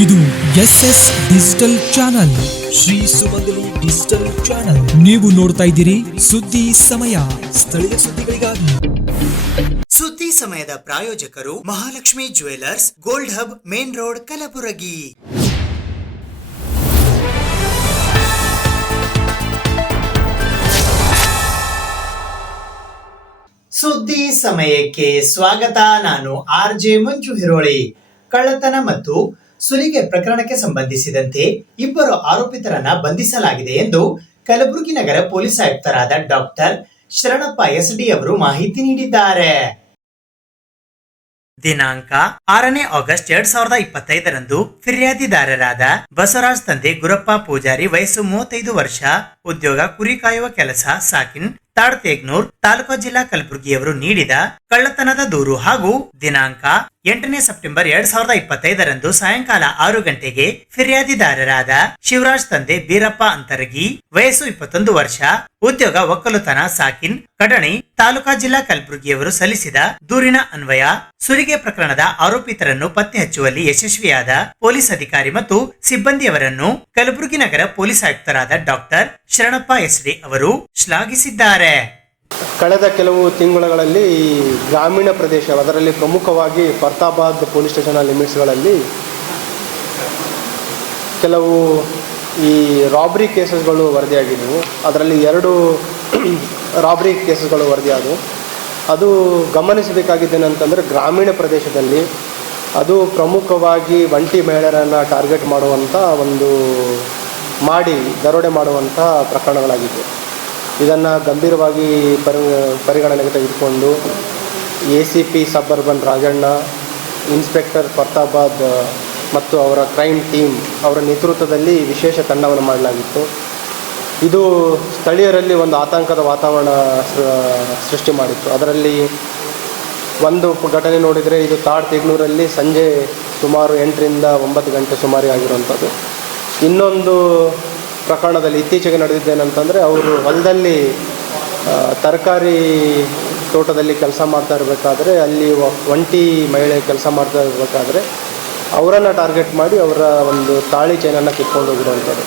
ಇದು SS digital channel, Shri ಸುಮಂಗಲಿ digital channel. ನೀವು ನೋಡ್ತಾ ಇದ್ದೀರಿ ಸುದ್ದಿ ಸಮಯ, ಸ್ಥಳೀಯ ಸುದ್ದಿಗಳಿಗಾಗಿ. ಸುದ್ದಿ ಸಮಯದ ಪ್ರಾಯೋಜಕರು Mahalakshmi jewellers, gold hub, main road, Kalaburagi. ಸುದ್ದಿ ಸಮಯಕ್ಕೆ ಸ್ವಾಗತ. ನಾನು RJ ಮಂಜು ಹಿರೋಳಿ. ಕಳ್ಳತನ ಮತ್ತು ಸುಲಿಗೆ ಪ್ರಕರಣಕ್ಕೆ ಸಂಬಂಧಿಸಿದಂತೆ ಇಬ್ಬರು ಆರೋಪಿತರನ್ನ ಬಂಧಿಸಲಾಗಿದೆ ಎಂದು ಕಲಬುರಗಿ ನಗರ ಪೊಲೀಸ್ ಆಯುಕ್ತರಾದ ಡಾಕ್ಟರ್ ಶರಣಪ್ಪ SD ಅವರು ಮಾಹಿತಿ ನೀಡಿದ್ದಾರೆ. ದಿನಾಂಕ 6ನೇ ಆಗಸ್ಟ್ 2025ರಂದು ಫಿರ್ಯಾದಿದಾರರಾದ ಬಸವರಾಜ್ ತಂದೆ ಗುರಪ್ಪ ಪೂಜಾರಿ, ವಯಸ್ಸು 35 ವರ್ಷ, ಉದ್ಯೋಗ ಕುರಿ ಕಾಯುವ ಕೆಲಸ, ಸಾಕಿನ್, ತಾಡ್ತೇಗ್ನೂರ್, ತಾಲೂಕು ಜಿಲ್ಲಾ ಕಲಬುರಗಿಯವರು ನೀಡಿದ ಕಳ್ಳತನದ ದೂರು ಹಾಗೂ ದಿನಾಂಕ 8ನೇ ಸೆಪ್ಟೆಂಬರ್ 2025ರಂದು ಸಾಯಂಕಾಲ 6 ಗಂಟೆಗೆ ಫಿರ್ಯಾದಿದಾರರಾದ ಶಿವರಾಜ್ ತಂದೆ ಬೀರಪ್ಪ ಅಂತರಗಿ, ವಯಸ್ಸು 21 ವರ್ಷ, ಉದ್ಯೋಗ ಒಕ್ಕಲುತನ, ಸಾಕಿನ್, ಕಡಣಿ, ತಾಲೂಕಾ ಜಿಲ್ಲಾ ಕಲಬುರಗಿಯವರು ಸಲ್ಲಿಸಿದ ದೂರಿನ ಅನ್ವಯ ಸುಲಿಗೆ ಪ್ರಕರಣದ ಆರೋಪಿತರನ್ನು ಪತ್ತೆ ಹಚ್ಚುವಲ್ಲಿ ಯಶಸ್ವಿಯಾದ ಪೊಲೀಸ್ ಅಧಿಕಾರಿ ಮತ್ತು ಸಿಬ್ಬಂದಿಯವರನ್ನು ಕಲಬುರಗಿ ನಗರ ಪೊಲೀಸ್ ಆಯುಕ್ತರಾದ ಡಾಕ್ಟರ್ ಶರಣಪ್ಪ SD ಅವರು ಶ್ಲಾಘಿಸಿದ್ದಾರೆ. ಕಳೆದ ಕೆಲವು ತಿಂಗಳುಗಳಲ್ಲಿ ಗ್ರಾಮೀಣ ಪ್ರದೇಶ, ಅದರಲ್ಲಿ ಪ್ರಮುಖವಾಗಿ ಫರ್ತಾಬಾದ್ ಪೊಲೀಸ್ ಸ್ಟೇಷನ್ ಲಿಮಿಟ್ಸ್ಗಳಲ್ಲಿ ಕೆಲವು ಈ ರಾಬ್ರಿ ಕೇಸಸ್ಗಳು ವರದಿಯಾಗಿದ್ದವು. ಅದರಲ್ಲಿ 2 ರಾಬ್ರಿ ಕೇಸಸ್ಗಳು ವರದಿಯಾದವು. ಅದು ಗಮನಿಸಬೇಕಾಗಿದ್ದೇನೆಂತಂದರೆ, ಗ್ರಾಮೀಣ ಪ್ರದೇಶದಲ್ಲಿ ಅದು ಪ್ರಮುಖವಾಗಿ ಒಂಟಿ ಮಹಿಳೆಯರನ್ನು ಟಾರ್ಗೆಟ್ ಮಾಡುವಂಥ ದರೋಡೆ ಮಾಡುವಂಥ ಪ್ರಕರಣಗಳಾಗಿವೆ. ಇದನ್ನು ಗಂಭೀರವಾಗಿ ಪರಿಗಣನೆಗೆ ತೆಗೆದುಕೊಂಡು ACP ಸಬ್ ಅರ್ಬನ್ ರಾಜಣ್ಣ, ಇನ್ಸ್ಪೆಕ್ಟರ್ ಫರ್ತಾಬಾದ್ ಮತ್ತು ಅವರ ಕ್ರೈಮ್ ಟೀಮ್ ಅವರ ನೇತೃತ್ವದಲ್ಲಿ ವಿಶೇಷ ತಂಡವನ್ನು ಮಾಡಲಾಗಿತ್ತು. ಇದು ಸ್ಥಳೀಯರಲ್ಲಿ ಒಂದು ಆತಂಕದ ವಾತಾವರಣ ಸೃಷ್ಟಿ ಮಾಡಿತ್ತು. ಅದರಲ್ಲಿ ಒಂದು ಘಟನೆ ನೋಡಿದರೆ, ಇದು ತಾಡ್ತೇಗ್ನೂರಲ್ಲಿ ಸಂಜೆ ಸುಮಾರು 8ರಿಂದ 9 ಗಂಟೆ ಸುಮಾರು ಆಗಿರುವಂಥದ್ದು. ಇನ್ನೊಂದು ಪ್ರಕರಣದಲ್ಲಿ ಇತ್ತೀಚೆಗೆ ನಡೆದಿದ್ದೇನೆಂತಂದರೆ, ಅವರು ಹೊಲದಲ್ಲಿ ತರಕಾರಿ ತೋಟದಲ್ಲಿ ಕೆಲಸ ಮಾಡ್ತಾ ಇರಬೇಕಾದ್ರೆ, ಅಲ್ಲಿ ಒಂಟಿ ಮಹಿಳೆ ಕೆಲಸ ಮಾಡ್ತಾ ಇರಬೇಕಾದ್ರೆ ಅವರನ್ನು ಟಾರ್ಗೆಟ್ ಮಾಡಿ ಅವರ ಒಂದು ತಾಳಿ ಚೈನನ್ನು ಕಿತ್ಕೊಂಡು ಹೋಗಿರುವಂಥದ್ದು.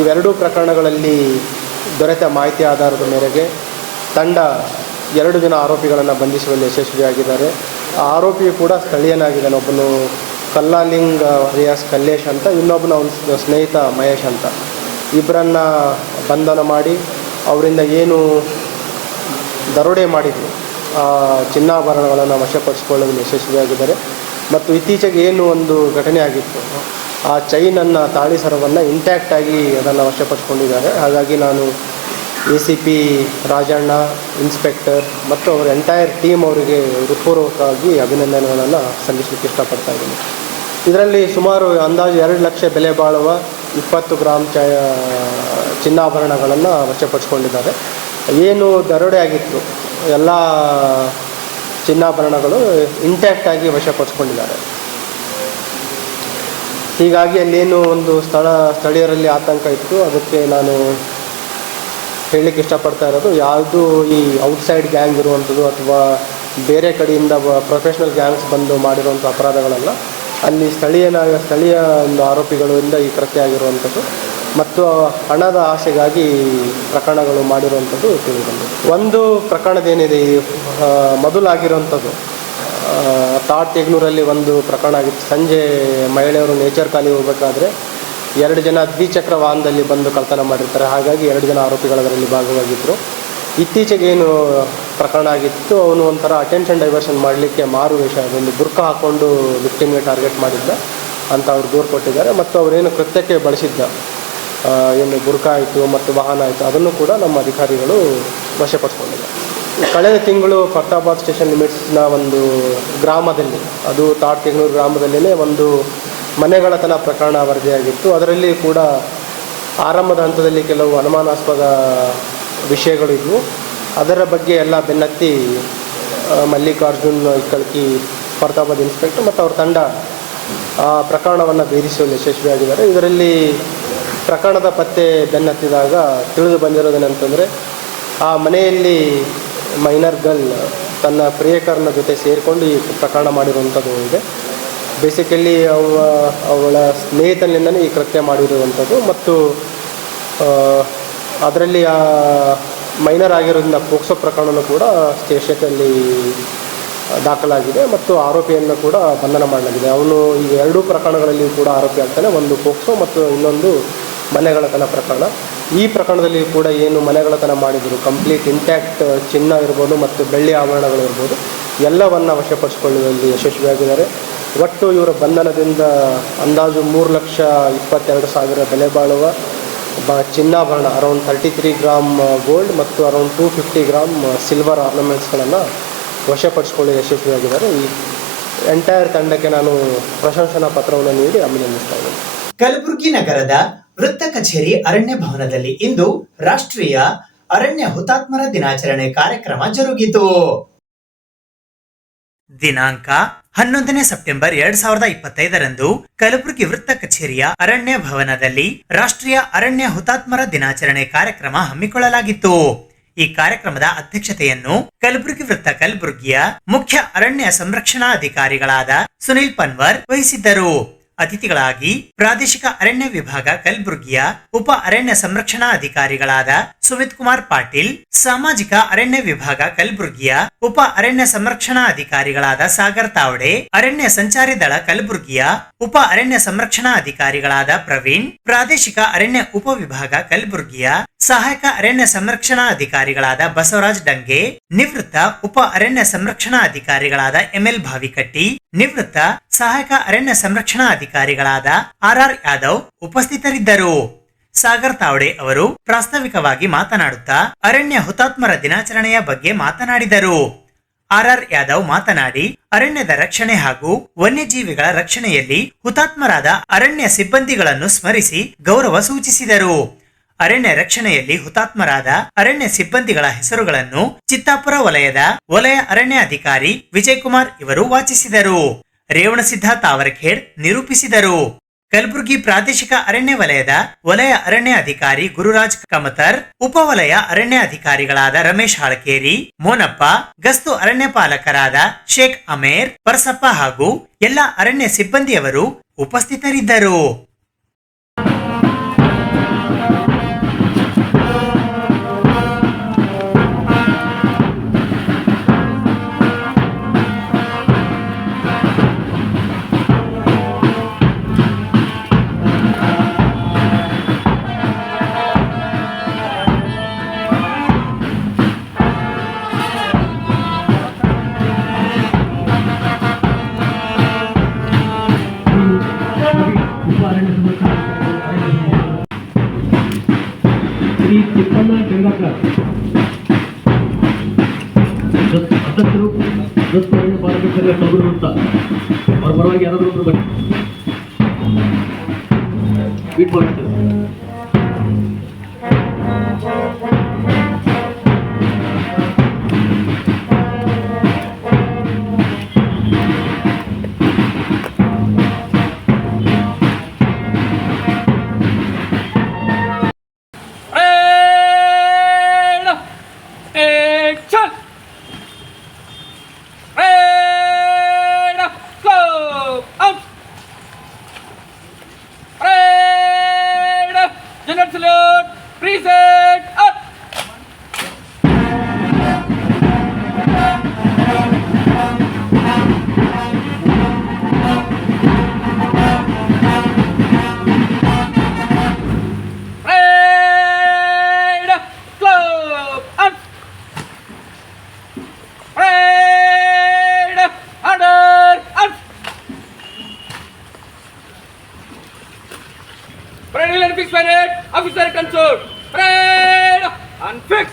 ಇವೆರಡೂ ಪ್ರಕರಣಗಳಲ್ಲಿ ದೊರೆತ ಮಾಹಿತಿ ಆಧಾರದ ಮೇರೆಗೆ ತಂಡ 2 ಜನ ಆರೋಪಿಗಳನ್ನು ಬಂಧಿಸುವಲ್ಲಿ ಯಶಸ್ವಿಯಾಗಿದ್ದಾರೆ. ಆ ಆರೋಪಿಯು ಕೂಡ ಸ್ಥಳೀಯನಾಗಿದ್ದಾನೆ. ಒಬ್ಬನು ಕಲ್ಲಾಲಿಂಗ್ ರಿಯಾಸ್ ಕಲ್ಲೇಶ್ ಅಂತ, ಇನ್ನೊಬ್ಬನ ಅವನ ಸ್ನೇಹಿತ ಮಹೇಶ್ ಅಂತ. ಇಬ್ಬರನ್ನು ಬಂಧನ ಮಾಡಿ ಅವರಿಂದ ಏನು ದರೋಡೆ ಮಾಡಿದ್ರು ಆ ಚಿನ್ನಾಭರಣಗಳನ್ನು ವಶಪಡಿಸಿಕೊಳ್ಳಲು ಯಶಸ್ವಿಯಾಗಿದ್ದಾರೆ. ಮತ್ತು ಇತ್ತೀಚೆಗೆ ಏನು ಒಂದು ಘಟನೆ ಆಗಿತ್ತು, ಆ ಚೈನನ್ನು, ತಾಳಿ ಸರವನ್ನು ಇಂಟ್ಯಾಕ್ಟಾಗಿ ಅದನ್ನು ವಶಪಡಿಸಿಕೊಂಡಿದ್ದಾರೆ. ಹಾಗಾಗಿ ನಾನು ACP ರಾಜಣ್ಣ, ಇನ್ಸ್ಪೆಕ್ಟರ್ ಮತ್ತು ಅವರ ಎಂಟೈರ್ ಟೀಮ್ ಅವರಿಗೆ ಹೃತ್ಪೂರ್ವಕವಾಗಿ ಅಭಿನಂದನೆಗಳನ್ನು ಸಲ್ಲಿಸಲಿಕ್ಕೆ ಇಷ್ಟಪಡ್ತಾ ಇದ್ದೀನಿ. ಇದರಲ್ಲಿ ಸುಮಾರು ಅಂದಾಜು 2 ಲಕ್ಷ ಬೆಲೆ ಬಾಳುವ 20 ಗ್ರಾಮ್ ಚಿನ್ನಾಭರಣಗಳನ್ನು ವಶಪಡಿಸಿಕೊಂಡಿದ್ದಾರೆ. ಏನು ದರೋಡೆ ಆಗಿತ್ತು ಎಲ್ಲ ಚಿನ್ನಾಭರಣಗಳು ಇಂಟ್ಯಾಕ್ಟಾಗಿ ವಶಪಡಿಸ್ಕೊಂಡಿದ್ದಾರೆ. ಹೀಗಾಗಿ ಅಲ್ಲೇನು ಒಂದು ಸ್ಥಳೀಯರಲ್ಲಿ ಆತಂಕ ಇತ್ತು. ಅದಕ್ಕೆ ನಾನು ಹೇಳಲಿಕ್ಕೆ ಇಷ್ಟಪಡ್ತಾ ಇರೋದು, ಯಾವುದು ಈ ಔಟ್ಸೈಡ್ ಗ್ಯಾಂಗ್ ಇರುವಂಥದ್ದು ಅಥವಾ ಬೇರೆ ಕಡೆಯಿಂದ ಪ್ರೊಫೆಷ್ನಲ್ ಗ್ಯಾಂಗ್ಸ್ ಬಂದು ಮಾಡಿರುವಂಥ ಅಪರಾಧಗಳಲ್ಲ. ಅಲ್ಲಿ ಸ್ಥಳೀಯ ಒಂದು ಆರೋಪಿಗಳಿಂದ ಈ ಕೃತ್ಯ ಆಗಿರುವಂಥದ್ದು ಮತ್ತು ಹಣದ ಆಸೆಗಾಗಿ ಪ್ರಕರಣಗಳು ಮಾಡಿರುವಂಥದ್ದು ತಿಳಿದುಬಂದಿದೆ. ಒಂದು ಪ್ರಕರಣದೇನಿದೆ, ಮೊದಲಾಗಿರುವಂಥದ್ದು ತಾಡ್ತೇಗ್ನೂರಲ್ಲಿ ಒಂದು ಪ್ರಕರಣ ಆಗಿತ್ತು. ಸಂಜೆ ಮಹಿಳೆಯರು ನೇಚರ್ ಖಾಲಿ ಹೋಗಬೇಕಾದ್ರೆ 2 ಜನ ದ್ವಿಚಕ್ರ ವಾಹನದಲ್ಲಿ ಬಂದು ಕಳ್ಳತನ ಮಾಡಿರ್ತಾರೆ. ಹಾಗಾಗಿ 2 ಜನ ಆರೋಪಿಗಳು ಅದರಲ್ಲಿ ಭಾಗವಾಗಿದ್ದರು. ಇತ್ತೀಚೆಗೆ ಏನು ಪ್ರಕರಣ ಆಗಿತ್ತು, ಅವನು ಒಂಥರ ಅಟೆನ್ಷನ್ ಡೈವರ್ಷನ್ ಮಾಡಲಿಕ್ಕೆ ಮಾರುವೇಷ, ಒಂದು ಬುರ್ಕ ಹಾಕ್ಕೊಂಡು ವಿಕ್ಟಿಮ್ಗೆ ಟಾರ್ಗೆಟ್ ಮಾಡಿದ್ದ ಅಂತ ಅವ್ರು ದೂರು ಕೊಟ್ಟಿದ್ದಾರೆ. ಮತ್ತು ಅವರೇನು ಕೃತ್ಯಕ್ಕೆ ಬಳಸಿದ್ದ ಏನು ಬುರ್ಕ ಆಯಿತು ಮತ್ತು ವಾಹನ ಆಯಿತು, ಅದನ್ನು ಕೂಡ ನಮ್ಮ ಅಧಿಕಾರಿಗಳು ವಶಪಡಿಸ್ಕೊಂಡಿದ್ದಾರೆ. ಕಳೆದ ತಿಂಗಳು ಫರ್ತಾಬಾದ್ ಸ್ಟೇಷನ್ ಲಿಮಿಟ್ಸ್ನ ಒಂದು ಗ್ರಾಮದಲ್ಲಿ, ಅದು ತಾಡ್ತೇಗ್ನೂರು ಗ್ರಾಮದಲ್ಲೇ ಒಂದು ಮನೆಗಳತನ ಪ್ರಕರಣ ವರದಿಯಾಗಿತ್ತು. ಅದರಲ್ಲಿ ಕೂಡ ಆರಂಭದ ಹಂತದಲ್ಲಿ ಕೆಲವು ಅನುಮಾನಾಸ್ಪದ ವಿಷಯಗಳಿದ್ವು. ಅದರ ಬಗ್ಗೆ ಎಲ್ಲ ಬೆನ್ನತ್ತಿ ಮಲ್ಲಿಕಾರ್ಜುನ್ ಇಕ್ಕಳ್ಕಿ, ಫರ್ತಾಬಾದ್ ಇನ್ಸ್ಪೆಕ್ಟರ್ ಮತ್ತು ಅವ್ರ ತಂಡ ಆ ಪ್ರಕರಣವನ್ನು ಭೇದಿಸುವಲ್ಲಿ ಯಶಸ್ವಿಯಾಗಿದ್ದಾರೆ. ಇದರಲ್ಲಿ ಪ್ರಕರಣದ ಪತ್ತೆ ಬೆನ್ನತ್ತಿದಾಗ ತಿಳಿದು ಬಂದಿರೋದೇನೆಂತಂದರೆ, ಆ ಮನೆಯಲ್ಲಿ ಮೈನರ್ ಗರ್ಲ್ ತನ್ನ ಪ್ರಿಯಕರನ ಜೊತೆ ಸೇರಿಕೊಂಡು ಈ ಪ್ರಕರಣ ಮಾಡಿರುವಂಥದ್ದು ಇದೆ. ಬೇಸಿಕಲಿ ಅವಳ ಸ್ನೇಹಿತನಿಂದಲೇ ಈ ಕೃತ್ಯ ಮಾಡಿರುವಂಥದ್ದು. ಮತ್ತು ಅದರಲ್ಲಿ ಮೈನರ್ ಆಗಿರೋದ್ರಿಂದ ಪೋಕ್ಸೋ ಪ್ರಕರಣನೂ ಕೂಡ ಸ್ಟೇಷನಲ್ಲಿ ದಾಖಲಾಗಿದೆ ಮತ್ತು ಆರೋಪಿಯನ್ನು ಕೂಡ ಬಂಧನ ಮಾಡಲಾಗಿದೆ. ಅವನು ಈಗ ಎರಡೂ ಪ್ರಕರಣಗಳಲ್ಲಿ ಕೂಡ ಆರೋಪಿ ಆಗ್ತಾನೆ, ಒಂದು ಪೋಕ್ಸೋ ಮತ್ತು ಇನ್ನೊಂದು ಮನೆಗಳ್ಳತನ ಪ್ರಕರಣ. ಈ ಪ್ರಕರಣದಲ್ಲಿ ಕೂಡ ಏನು ಮನೆಗಳ್ಳತನ ಮಾಡಿದರು, ಕಂಪ್ಲೀಟ್ ಇಂಟ್ಯಾಕ್ಟ್ ಚಿನ್ನ ಇರ್ಬೋದು ಮತ್ತು ಬೆಳ್ಳಿ ಆಭರಣಗಳು ಇರ್ಬೋದು, ಎಲ್ಲವನ್ನು ವಶಪಡಿಸಿಕೊಳ್ಳುವಲ್ಲಿ ಯಶಸ್ವಿಯಾಗಿದ್ದಾರೆ. ಒಟ್ಟು ಇವರ ಬಂಧನದಿಂದ ಅಂದಾಜು 3,22,000 ಬೆಲೆ ಬಾಳುವ ಚಿನ್ನಾಭರಣ, ಅರೌಂಡ್ 33 ಗ್ರಾಮ್ ಗೋಲ್ಡ್ ಮತ್ತು ಅರೌಂಡ್ 250 ಗ್ರಾಮ್ ಸಿಲ್ವರ್ ಆರ್ನಮೆಂಟ್ಸ್ಗಳನ್ನು ವಶಪಡಿಸಿಕೊಳ್ಳಿ ಯಶಸ್ವಿಯಾಗಿದ್ದಾರೆ. ಈ ಎಂಟೈರ್ ತಂಡಕ್ಕೆ ನಾನು ಪ್ರಶಂಸನಾ ಪತ್ರವನ್ನು ನೀಡಿ ಅಭಿನಂದಿಸ್ತಾ ಇದ್ದೇನೆ. ಕಲಬುರಗಿ ನಗರದ ವೃತ್ತ ಕಚೇರಿ ಅರಣ್ಯ ಭವನದಲ್ಲಿ ಇಂದು ರಾಷ್ಟ್ರೀಯ ಅರಣ್ಯ ಹುತಾತ್ಮರ ದಿನಾಚರಣೆ ಕಾರ್ಯಕ್ರಮ ಜರುಗಿತು. ದಿನಾಂಕ 11 ಸೆಪ್ಟೆಂಬರ್ 2025ರಂದು ಕಲಬುರಗಿ ವೃತ್ತ ಕಚೇರಿಯ ಅರಣ್ಯ ಭವನದಲ್ಲಿ ರಾಷ್ಟ್ರೀಯ ಅರಣ್ಯ ಹುತಾತ್ಮರ ದಿನಾಚರಣೆ ಕಾರ್ಯಕ್ರಮ ಹಮ್ಮಿಕೊಳ್ಳಲಾಗಿತ್ತು. ಈ ಕಾರ್ಯಕ್ರಮದ ಅಧ್ಯಕ್ಷತೆಯನ್ನು ಕಲಬುರಗಿ ವೃತ್ತ ಕಲಬುರಗಿಯ ಮುಖ್ಯ ಅರಣ್ಯ ಸಂರಕ್ಷಣಾ ಅಧಿಕಾರಿಗಳಾದ ಸುನಿಲ್ ಪನ್ವರ್ ವಹಿಸಿದ್ದರು. ಅತಿಥಿಗಳಾಗಿ ಪ್ರಾದೇಶಿಕ ಅರಣ್ಯ ವಿಭಾಗ ಕಲಬುರಗಿಯ ಉಪ ಅರಣ್ಯ ಸಂರಕ್ಷಣಾ ಅಧಿಕಾರಿಗಳಾದ ಸುಮಿತ್ ಕುಮಾರ್ ಪಾಟೀಲ್, ಸಾಮಾಜಿಕ ಅರಣ್ಯ ವಿಭಾಗ ಕಲಬುರಗಿಯ ಉಪ ಅರಣ್ಯ ಸಂರಕ್ಷಣಾ ಅಧಿಕಾರಿಗಳಾದ ಸಾಗರ್ ತಾವಡೆ, ಅರಣ್ಯ ಸಂಚಾರಿ ದಳ ಕಲಬುರಗಿಯ ಉಪ ಅರಣ್ಯ ಸಂರಕ್ಷಣಾ ಅಧಿಕಾರಿಗಳಾದ ಪ್ರವೀಣ್, ಪ್ರಾದೇಶಿಕ ಅರಣ್ಯ ಉಪ ವಿಭಾಗ ಕಲಬುರಗಿಯ ಸಹಾಯಕ ಅರಣ್ಯ ಸಂರಕ್ಷಣಾ ಅಧಿಕಾರಿಗಳಾದ ಬಸವರಾಜ್ ಡಂಗೆ, ನಿವೃತ್ತ ಉಪ ಅರಣ್ಯ ಸಂರಕ್ಷಣಾ ಅಧಿಕಾರಿಗಳಾದ ಎಂಎಲ್ ಭಾವಿಕಟ್ಟಿ, ನಿವೃತ್ತ ಸಹಾಯಕ ಅರಣ್ಯ ಸಂರಕ್ಷಣಾ ಅಧಿಕಾರಿಗಳಾದ ಆರ್ ಯಾದವ್ ಉಪಸ್ಥಿತರಿದ್ದರು. ಸಾಗರ್ ತಾವಡೆ ಅವರು ಪ್ರಾಸ್ತಾವಿಕವಾಗಿ ಮಾತನಾಡುತ್ತಾ ಅರಣ್ಯ ಹುತಾತ್ಮರ ದಿನಾಚರಣೆಯ ಬಗ್ಗೆ ಮಾತನಾಡಿದರು. ಆರ್ ಯಾದವ್ ಮಾತನಾಡಿ ಅರಣ್ಯದ ರಕ್ಷಣೆ ಹಾಗೂ ವನ್ಯಜೀವಿಗಳ ರಕ್ಷಣೆಯಲ್ಲಿ ಹುತಾತ್ಮರಾದ ಅರಣ್ಯ ಸಿಬ್ಬಂದಿಗಳನ್ನು ಸ್ಮರಿಸಿ ಗೌರವ ಸೂಚಿಸಿದರು. ಅರಣ್ಯ ರಕ್ಷಣೆಯಲ್ಲಿ ಹುತಾತ್ಮರಾದ ಅರಣ್ಯ ಸಿಬ್ಬಂದಿಗಳ ಹೆಸರುಗಳನ್ನು ಚಿತ್ತಾಪುರ ವಲಯದ ವಲಯ ಅರಣ್ಯ ಅಧಿಕಾರಿ ವಿಜಯ್ ಕುಮಾರ್ ಇವರು ವಾಚಿಸಿದರು. ರೇವಣಸಿದ್ಧ ತಾವರಖೇಡ್ ನಿರೂಪಿಸಿದರು. ಕಲಬುರಗಿ ಪ್ರಾದೇಶಿಕ ಅರಣ್ಯ ವಲಯದ ವಲಯ ಅರಣ್ಯ ಅಧಿಕಾರಿ ಗುರುರಾಜ್ ಕಮತರ್, ಉಪವಲಯ ಅರಣ್ಯ ಅಧಿಕಾರಿಗಳಾದ ರಮೇಶ್ ಹಾಳಕೇರಿ, ಮೋನಪ್ಪ, ಗಸ್ತು ಅರಣ್ಯ ಪಾಲಕರಾದ ಶೇಖ್ ಅಮೇರ್, ಪರಸಪ್ಪ ಹಾಗೂ ಎಲ್ಲ ಅರಣ್ಯ ಸಿಬ್ಬಂದಿಯವರು ಉಪಸ್ಥಿತರಿದ್ದರು. ಅಧ್ಯಕ್ಷರು ಪಾಲಕರಿಗೆ ಸೌಕರ್ಯ ಇರುತ್ತಾ ಅವ್ರ ಪರವಾಗಿ ಯಾರಾದರೂ ಬನ್ನಿ ಟ್ವೀಟ್ ಮಾಡ್ತಾರೆ. Officer consult. Parade and fix.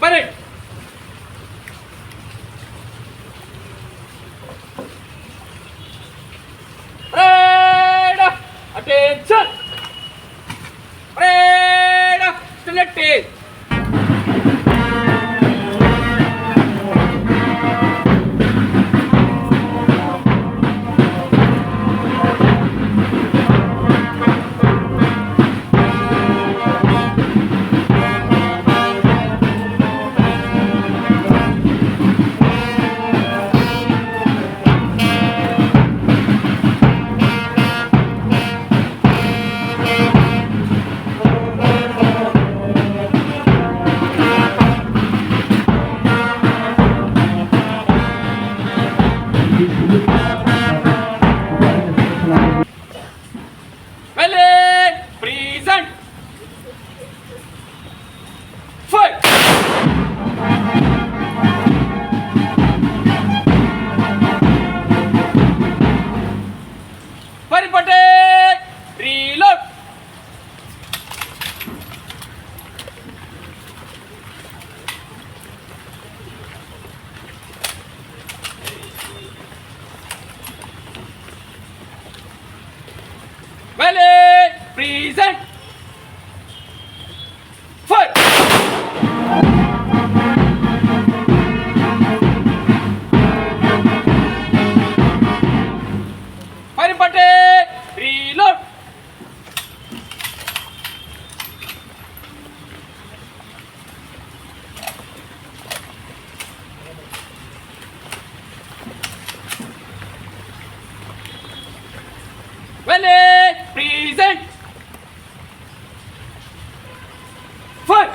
Parade. Parade. Attention. Parade. Selected. Valley, present. Fire. Firing party, reload. Valley, present. Fire.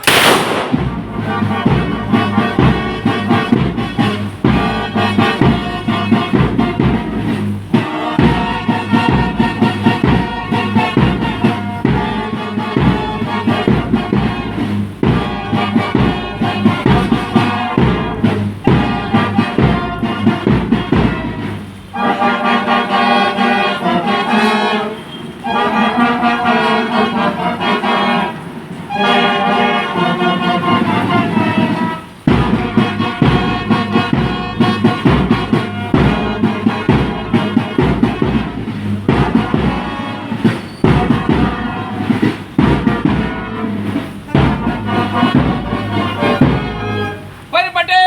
Firing party,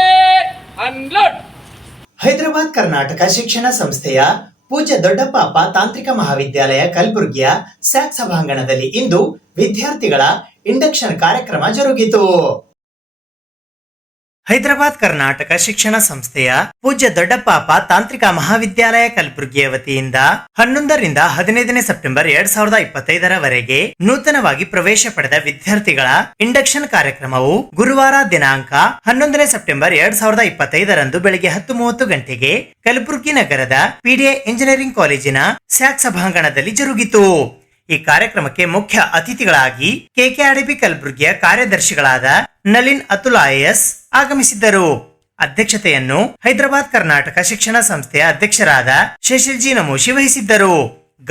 unload. Hyderabad Karnataka ಶಿಕ್ಷಣ ಸಂಸ್ಥೆಯ ಪೂಜ್ಯ ದೊಡ್ಡಪಾಪ ತಾಂತ್ರಿಕ ಮಹಾವಿದ್ಯಾಲಯ ಕಲಬುರಗಿಯ ಸ್ಯಾಕ್ ಸಭಾಂಗಣದಲ್ಲಿ ಇಂದು ವಿದ್ಯಾರ್ಥಿಗಳ ಇಂಡಕ್ಷನ್ ಕಾರ್ಯಕ್ರಮ ಜರುಗಿತು. ಹೈದರಾಬಾದ್ ಕರ್ನಾಟಕ ಶಿಕ್ಷಣ ಸಂಸ್ಥೆಯ ಪೂಜ್ಯ ದೊಡ್ಡಪಾಪ ತಾಂತ್ರಿಕ ಮಹಾವಿದ್ಯಾಲಯ ಕಲಬುರಗಿಯ ವತಿಯಿಂದ 11ರಿಂದ 15ನೇ ಸೆಪ್ಟೆಂಬರ್ 2025ರವರೆಗೆ ನೂತನವಾಗಿ ಪ್ರವೇಶ ಪಡೆದ ವಿದ್ಯಾರ್ಥಿಗಳ ಇಂಡಕ್ಷನ್ ಕಾರ್ಯಕ್ರಮವು ಗುರುವಾರ ದಿನಾಂಕ 11ನೇ ಸೆಪ್ಟೆಂಬರ್ 2025ರಂದು ಬೆಳಗ್ಗೆ 10:30 ಗಂಟೆಗೆ ಕಲಬುರಗಿ ನಗರದ ಪಿಡಿಎ ಇಂಜಿನಿಯರಿಂಗ್ ಕಾಲೇಜಿನ ಸ್ಯಾಕ್ ಸಭಾಂಗಣದಲ್ಲಿ ಜರುಗಿತು. ಈ ಕಾರ್ಯಕ್ರಮಕ್ಕೆ ಮುಖ್ಯ ಅತಿಥಿಗಳಾಗಿ ಕೆಕೆಆರ್ಡಿಬಿ ಕಲಬುರಗಿಯ ಕಾರ್ಯದರ್ಶಿಗಳಾದ ನಳಿನ್ ಅತುಲ್ IAS ಆಗಮಿಸಿದ್ದರು. ಅಧ್ಯಕ್ಷತೆಯನ್ನು ಹೈದರಾಬಾದ್ ಕರ್ನಾಟಕ ಶಿಕ್ಷಣ ಸಂಸ್ಥೆಯ ಅಧ್ಯಕ್ಷರಾದ ಶಶಿಲ್ ಜಿ ನಮೋಶಿ ವಹಿಸಿದ್ದರು.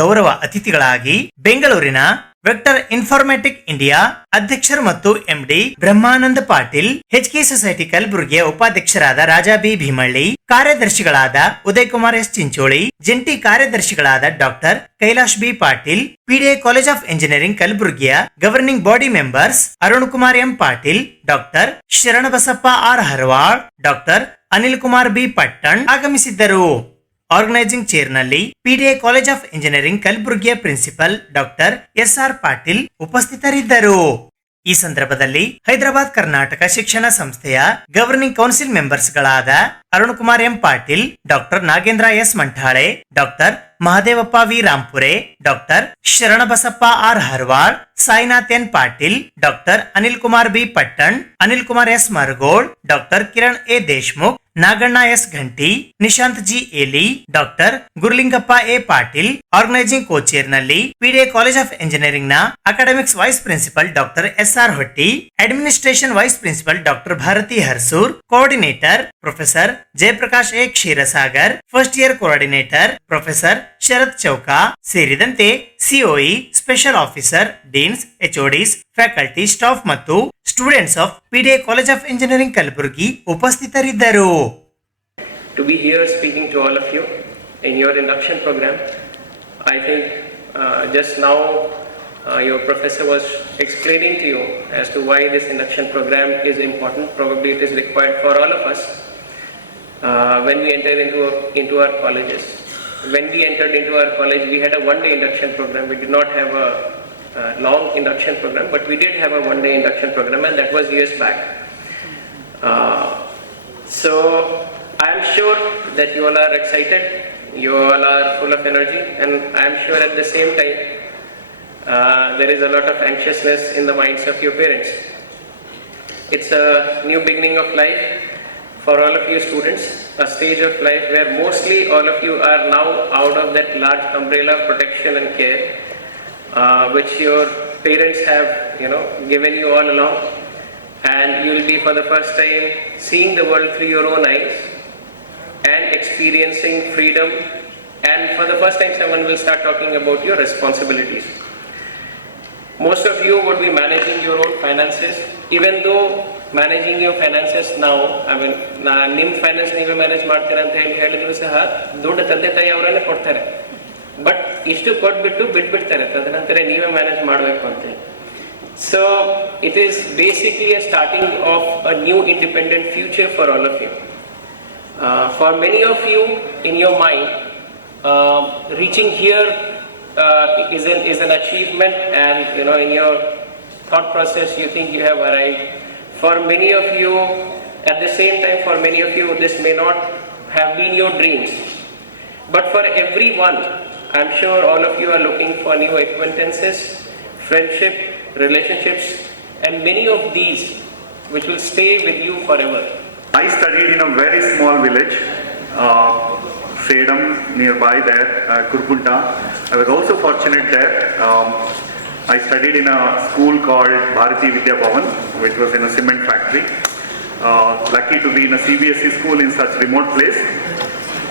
ಗೌರವ ಅತಿಥಿಗಳಾಗಿ ಬೆಂಗಳೂರಿನ ವೆಕ್ಟರ್ ಇನ್ಫಾರ್ಮ್ಯಾಟಿಕ್ ಇಂಡಿಯಾ ಅಧ್ಯಕ್ಷರು ಮತ್ತು MD ಬ್ರಹ್ಮಾನಂದ ಪಾಟೀಲ್, HK ಸೊಸೈಟಿ ಕಲಬುರಗಿಯ ಉಪಾಧ್ಯಕ್ಷರಾದ ರಾಜಾ ಬಿ ಭೀಮಳ್ಳಿ, ಕಾರ್ಯದರ್ಶಿಗಳಾದ ಉದಯ್ ಕುಮಾರ್ S ಚಿಂಚೋಳಿ, ಜಂಟಿ ಕಾರ್ಯದರ್ಶಿಗಳಾದ doctor Kailash B Patil, PDA college of engineering ಕಲಬುರಗಿಯ governing body members Arun Kumar M Patil, doctor Sharanabasappa R Haraval, doctor Anil Kumar B Pattan ಆಗಮಿಸಿದ್ದರು. ಆರ್ಗನೈಸಿಂಗ್ ಚೇರ್ ನಲ್ಲಿ PDA ಕಾಲೇಜ್ ಆಫ್ ಇಂಜಿನಿಯರಿಂಗ್ ಕಲಬುರಗಿಯ ಪ್ರಿನ್ಸಿಪಲ್ ಡಾಕ್ಟರ್ SR ಪಾಟೀಲ್ ಉಪಸ್ಥಿತರಿದ್ದರು. ಈ ಸಂದರ್ಭದಲ್ಲಿ ಹೈದರಾಬಾದ್ ಕರ್ನಾಟಕ ಶಿಕ್ಷಣ ಸಂಸ್ಥೆಯ ಗವರ್ನಿಂಗ್ ಕೌನ್ಸಿಲ್ ಮೆಂಬರ್ಸ್ ಗಳಾದ Arun Kumar M Patil, doctor Nagendra S Manthale, doctor Mahadevappa V Rampure, doctor Sharanabasappa R Haraval, Sainath N Patil, doctor Anil Kumar B Pattan, Anil Kumar S Maragol, doctor Kiran A Deshmukh, Naganna S Ghanti, Nishant G Eli, doctor Gurulingappa A Patil. Organising cochair ನಲ್ಲಿ PDA college of engineering ನ academics vice principal doctor SR Hotti, administration vice principal doctor Bharati Harsoor, coordinator professor Jayaprakash A ಕ್ಷೀರಸಾಗರ್, first year coordinator professor Sharath Chouka ಸೇರಿದಂತೆ COE, special officer, deans, HODs, faculty, staff ಮತ್ತು students of PDA college of engineering Kalaburagi ಉಪಸ್ಥಿತರಿದ್ದರು. To be here speaking to all of you in your induction program. I think just now your professor was explaining to you as to why this induction program is important. Probably it is required for all of us when we enter into our colleges. When we entered into our college, we had a one-day induction program. We did not have a long induction program, but we did have a one-day induction program, and that was years back. So I am sure that you all are excited, you all are full of energy, and I am sure at the same time there is a lot of anxiousness in the minds of your parents. It's a new beginning of life for all of you students, a stage of life where mostly all of you are now out of that large umbrella of protection and care which your parents have, given you all along, and you will be for the first time seeing the world through your own eyes and experiencing freedom, and for the first time someone will start talking about your responsibilities. Most of you would be managing your own finances, even though managing your finances now, ನಿಮ್ಮ finance ನೀವೇ manage ಮಾಡ್ತೀರಾ ಅಂತ ಹೇಳಿದ್ರು ಸಹ ದುಡ್ಡು ತಂದೆ ತಾಯಿ ಅವರನ್ನೇ ಕೊಡ್ತಾರೆ. ಬಟ್ ಇಷ್ಟು ಕೊಟ್ಬಿಟ್ಟು ಬಿಟ್ಬಿಡ್ತಾರೆ, ತದನಂತರ ನೀವೇ ಮ್ಯಾನೇಜ್ ಮಾಡಬೇಕು ಅಂತ. So it is basically a starting of a new independent future for all of you. For many of you in your mind, reaching here is an achievement, and in your thought process you think you have arrived. For many of you, at the same time, for many of you this may not have been your dreams, but for everyone, I'm sure all of you are looking for new acquaintances, friendship, relationships, and many of these which will stay with you forever. I studied in a very small village, Sedam, nearby there, Kurkunta. I was also fortunate there. I studied in a school called Bharati Vidya Bhavan, which was in a cement factory. Lucky to be in a CBSE school in such remote place.